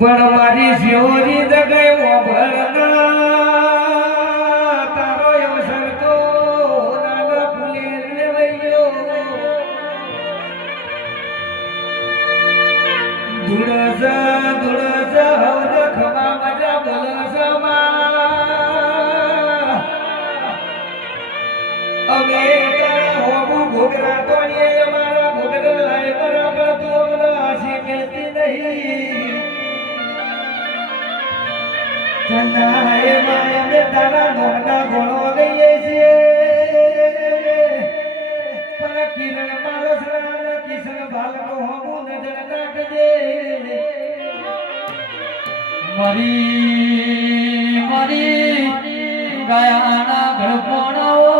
પણ મારી શિવરી દગાઈ મોભળના તારો અવસર તો નાના ફૂલે લેવાયો ધૂળસા હવદ ખમા મજા બોલસમાં અમે તારા હોબુ ઘોઘરા તોડીએ અમારા ઘોઘરા લાય બરાબર તો અમને આશી મળતી નહીં ચંદાએ માયા મે તારા નોના ગોળો લઈએ છીએ પણ કિરણ માલસરા કિશન બાલકો હમુ નજર રાખજે મારી ગાયાના ગળપણાઓ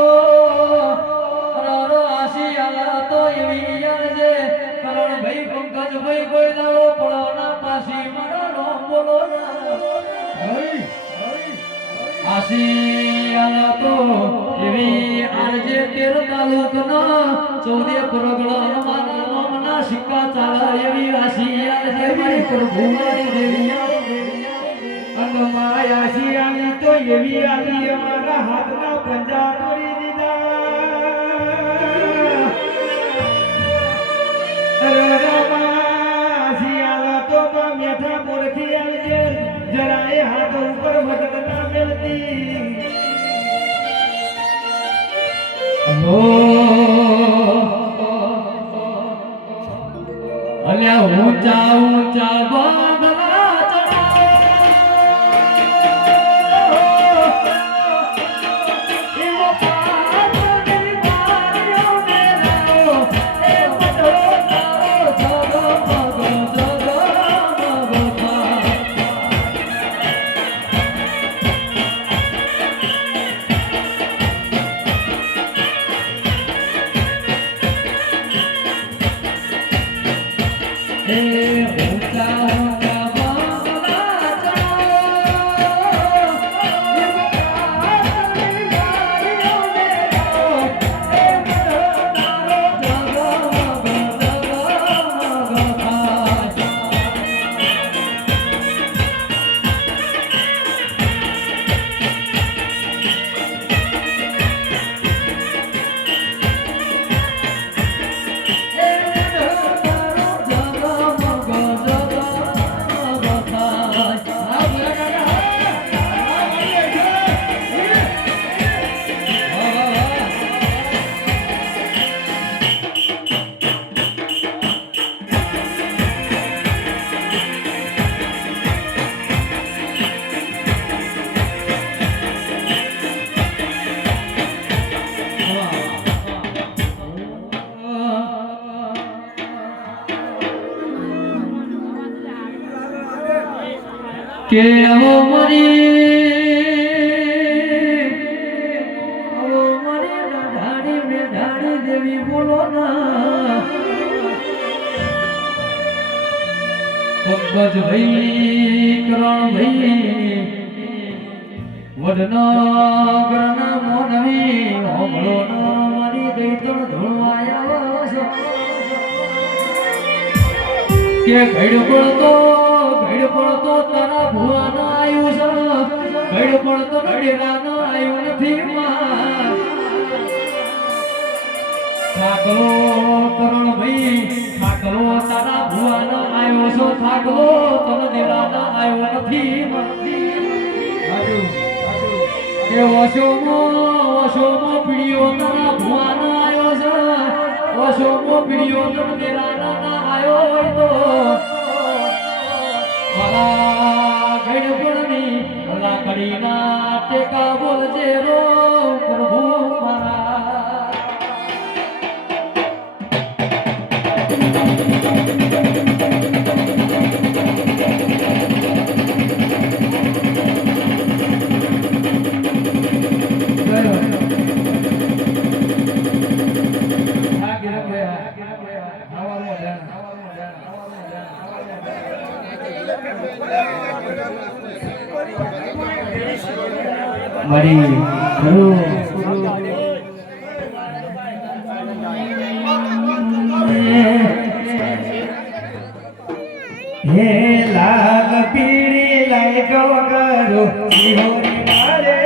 રો આશી આલા તો એવી યાદે કરણ ભાઈ પંકજ ભાઈ કોઈ દાડો પડો ના પાસી મારો નામ બોલો ના આશિયાના તો એવી આજે 13 તાલુકાના 14 પરગણા માના સિક્કા ચાલા એવી આશિયા જે મારી પ્રભુ મારી દેવી અંગમાં આશિયાની તો એવી આલી અમારા હાથના પંજા તોડી દીધા આશિયાના તો મેઠા પોરથી આવજે જરાય હાથ ઉપર વટકના મેલતી અલ્યા ઊંચા બાબલા કે ઓ મારી ઢાડી દેવી બોલો ના પંકજ ભાઈ કરણ ભાઈ વડનગરના મોનવી હોમળો મારી દૈતણ ધોળવાયા કે ઘડ પડતો તારા ભુવાના આયુ છે ઘડ પડતો નડેરાનો આયુ નથી થાકલો કરણ ભાઈ થાકલો તારા ભુવાનો આયો છો થાકલો તને દેરાનો આયો નથી કે વશોમો પીડીઓ તારા ભુવાનો આયો છે વશોમો પીડીઓ તને દેરાનો આયો હોય તો મારા ગણપણની લાકડીના ટેકા બોલજે રો પ્રભુ મારા મારી ખરું હે લાગ પીળી લાઈ ગો ગરો શિહોરી મારે